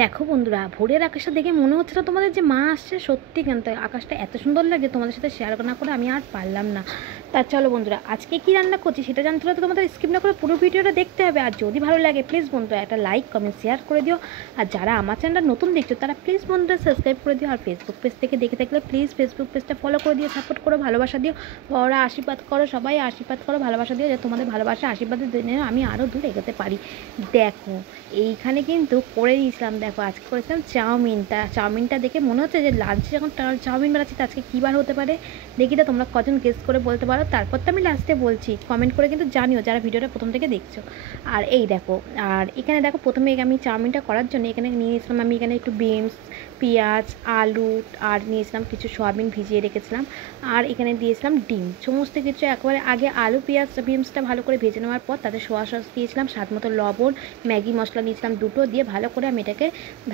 দেখো বন্ধুরা, ভোরের আকাশটা দেখে মনে হচ্ছে না তোমাদের যে মা আসছে? সত্যি কেন আকাশটা এত সুন্দর লাগে, তোমাদের সাথে শেয়ার না করে আমি আর পারলাম না। তা চলো বন্ধুরা, আজকে কি রান্না করছি সেটা জানতে হলে তো তোমাদের স্কিপ না করে পুরো ভিডিওটা দেখতে হবে। আর যদি ভালো লাগে প্লিজ বন্ধুরা একটা লাইক কমেন্ট শেয়ার করে দিও। আর যারা আমার চ্যানেলটা নতুন দেখছো তারা প্লিজ বন্ধুরা সাবস্ক্রাইব করে দিও। আর ফেসবুক পেজ থেকে দেখে থাকলে প্লিজ ফেসবুক পেজটা ফলো করে দিও, সাপোর্ট করো, ভালোবাসা দিও। বড়রা আশীর্বাদ করো, সবাই আশীর্বাদ করো, ভালোবাসা দিও, যাতে তোমাদের ভালোবাসা আশীর্বাদের দিনে আমি আরও দূর এগোতে পারি। দেখো এইখানে কিন্তু করে দিয়েছিলাম, দেখো আজকে করেছিলাম চাউমিনটা দেখে মনে হচ্ছে যে লাঞ্চে যখন চাউমিন বানাচ্ছি তো আজকে কী বার হতে পারে। দেখি তো তোমরা কজন গেস করে বলতে পারো, তারপর তো আমি লাস্টে বলছি। কমেন্ট করে কিন্তু জানিও যারা ভিডিওটা প্রথম থেকে দেখছো। আর এই দেখো, আর এখানে দেখো প্রথমে আমি চাউমিনটা করার জন্য এখানে নিয়ে নিয়েছিলাম আমি এখানে একটু বিনস, পেঁয়াজ, আলু, আর নিয়েছিলাম কিছু সয়াবিন ভিজিয়ে রেখেছিলাম। আর এখানে দিয়েছিলাম ডিম, সমস্ত কিছু একবারে আগে আলু পেঁয়াজ বিনসটা ভালো করে ভেজে নেওয়ার পর তাতে সোয়া সস দিয়েছিলাম, স্বাদ মতো লবণ, ম্যাগি মশলা নিয়েছিলাম দুটো, দিয়ে ভালো করে আমি এটাকে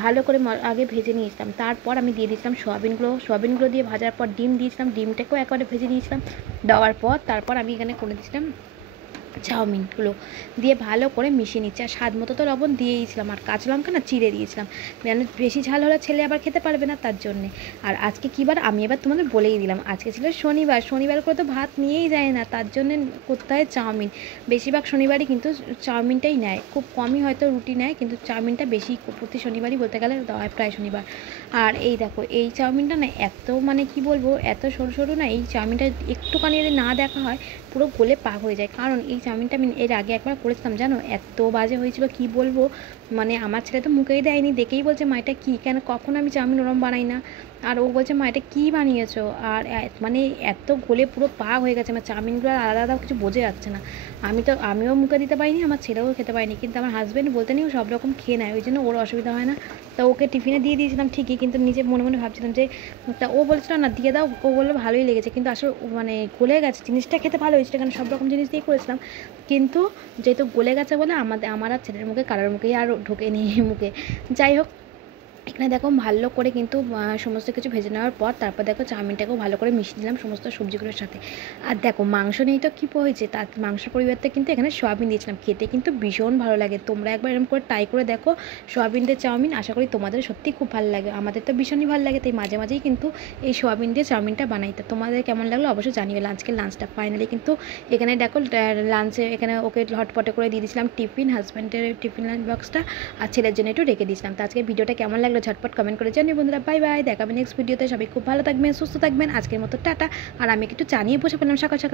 ভালো করে আগে ভেজে নিয়েছিলাম। তারপর আমি দিয়ে দিয়েছিলাম সয়াবিনগুলো দিয়ে ভাজার পর ডিম দিয়েছিলাম, ডিমটাকেও একবারে ভেজে নিয়েছিলাম। দেওয়ার পর তারপর আমি এখানে করে দিয়েছিলাম চাউমিনগুলো, দিয়ে ভালো করে মিশিয়ে নিচ্ছি। আর স্বাদ মতো তো লবণ দিয়েইছিলাম, আর কাঁচা লঙ্কা না চিড়ে দিয়েছিলাম, যেন বেশি ঝাল হলে ছেলে আবার খেতে পারবে না তার জন্যে। আর আজকে কী বার আমি এবার তোমাদের বলেই দিলাম, আজকে ছিল শনিবার করে তো ভাত নিয়েই যায় না, তার জন্যে করতে হয় চাউমিন। বেশিরভাগ শনিবারই কিন্তু চাউমিনটাই নেয়, খুব কমই হয়তো রুটি নেয়, কিন্তু চাউমিনটা বেশি প্রতি শনিবারই বলতে গেলে দেওয়া হয়, প্রায় শনিবার। আর এই দেখো এই চাউমিনটা না এত মানে কি বলবো, এত সরু সরু না, এই চাউমিনটা একটুখানি যদি না দেখা হয় পুরো গলে পাক হয়ে যায়। কারণ এই চাউমিনটা আমি এর আগে একবার করেছিলাম, জানো এত বাজে হয়েছিল কি বলবো। মানে আমার ছেলে তো মুখেই দেয়নি, দেখেই বলছে মা এটা কী, কেন কখনো আমি চাউমিন ওরম বানাই না। আর ও বলছে মা এটা কী বানিয়েছো। আর মানে এত গলে পুরো পাক হয়ে গেছে, আমার চাউমিনগুলো আলাদা আলাদা কিছু বোঝা যাচ্ছে না। আমিও মুখে দিতে পারিনি, আমার ছেলেও খেতে পারিনি, কিন্তু আমার হাজব্যান্ড বলতে নেই ও সব রকম খেয়ে নেয়, ওই জন্য ওর অসুবিধা হয় না। তো ওকে টিফিনে দিয়ে দিয়েছিলাম ঠিকই, কিন্তু নিজে মনে মনে ভাবছিলাম যে, তা ও বলছিল না দিয়ে দাও, ও বললো ভালোই লেগেছে, কিন্তু আসলে মানে গলে গেছে জিনিসটা, খেতে ভালো হয়েছিল কারণ সব রকম জিনিস দিয়েই করেছিলাম। কিন্তু যেহেতু গলে গেছে বলে আমার আর ছেলের মুখে কারোর মুখেই আর ঢোকেনি মুখে। যাই হোক, এখানে দেখো ভালো করে কিন্তু সমস্ত কিছু ভেজে নেওয়ার পর তারপর দেখো চাউমিনটাকেও ভালো করে মিশিয়ে দিলাম সমস্ত সবজিগুলোর সাথে। আর দেখো মাংস নেই তো কী হয়েছে, তার মাংসের পরিবর্তে কিন্তু এখানে সয়াবিন দিয়েছিলাম, খেতে কিন্তু ভীষণ ভালো লাগে। তোমরা একবার এরকম করে ট্রাই করে দেখো সয়াবিন দিয়ে চাউমিন, আশা করি তোমাদের সত্যিই খুব ভালো লাগে। আমাদের তো ভীষণই ভালো লাগে, তাই মাঝে মাঝেই কিন্তু এই সয়াবিন দিয়ে চাউমিনটা বানাই। তা তোমাদের কেমন লাগলো অবশ্যই জানিও। লাঞ্চটা ফাইনালি কিন্তু এখানে দেখো লাঞ্চে এখানে ওকে হটপটে করে দিয়ে দিয়েছিলাম টিফিন, হাজব্যান্ডের টিফিন লাঞ্চ বক্সটা, আর ছেলের জন্য একটু রেখে দিয়েছিলাম। তো আজকে ভিডিওটা কেমন লাগলো ঝটপট কমেন্ট করে জানিও বন্ধুরা। বাই বাই, দেখাবেন নেক্সট ভিডিওতে, সবাই খুব ভালো থাকবেন, সুস্থ থাকবেন। আজকের মতো টাটা। আর আমি একটু চা নিয়ে বসে পেলাম সকাল সকাল।